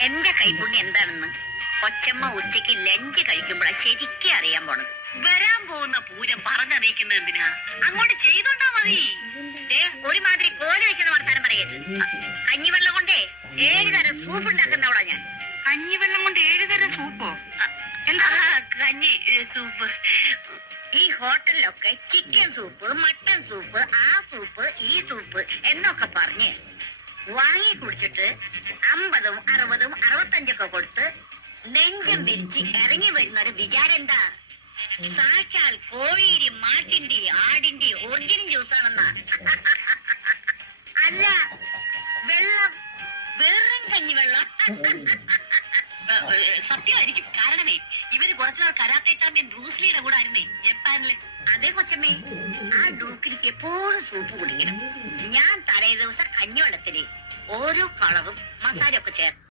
എന്റെ കൈപ്പുണ്യം എന്താണെന്ന് കൊച്ചമ്മ ഉച്ചയ്ക്ക് ലഞ്ച് കഴിക്കുമ്പോഴാ ശരിക്കും അറിയാൻ പോണത്. വരാൻ പോകുന്ന പൂരം പറഞ്ഞറിയിക്കുന്നത് എന്തിനാ? അങ്ങോട്ട് ചെയ്തോണ്ടാ മതി. ഒരുമാതിരി കോല വെക്കുന്ന വർത്താനം പറയരുത് കഞ്ഞിവെള്ളം കൊണ്ടേ ഏഴ് തരം സൂപ്പ് ഉണ്ടാക്കുന്നവളാ ഞാൻ. കഞ്ഞിവെള്ളം കൊണ്ട് ഏഴു തരം സൂപ്പോ എന്താ? കഞ്ഞി സൂപ്പ് ഈ ഹോട്ടലിലൊക്കെ ചിക്കൻ സൂപ്പ് മട്ടൻ സൂപ്പ് ആ സൂപ്പ് ഈ സൂപ്പ് എന്നൊക്കെ വാങ്ങി കുടിച്ചിട്ട് അമ്പതും അറുപതും അറുപത്തഞ്ചൊക്കെ കൊടുത്ത് നെഞ്ചും വിരിച്ച് ഇറങ്ങി വരുന്ന ഒരു വിചാരം എന്താ? സാക്ഷാൽ കോഴിയിരി മാട്ടിന്റെ ആടിന്റെ ഒറിജിനൽ ജ്യൂസാണെന്നാ. അല്ല വെള്ളം വെറും കഞ്ഞി വെള്ളം. സത്യമായിരിക്കും. കാരണമേ ഇവർ കുറച്ചുനാൾ കരാത്തെ ചാമ്പ്യൻ ബ്രൂസ്ലിയുടെ കൂടെ ആയിരുന്നേ ജപ്പാനിൽ. അതേ കൊച്ചമ്മേ ആ ഡൂക്കിലേക്ക് എപ്പോഴും സൂപ്പ് കുടിക്കണം. ഞാൻ തലേ ദിവസം കഞ്ഞിവെള്ളത്തിൽ ഓരോ കളറും മസാലയൊക്കെ ചേർത്ത്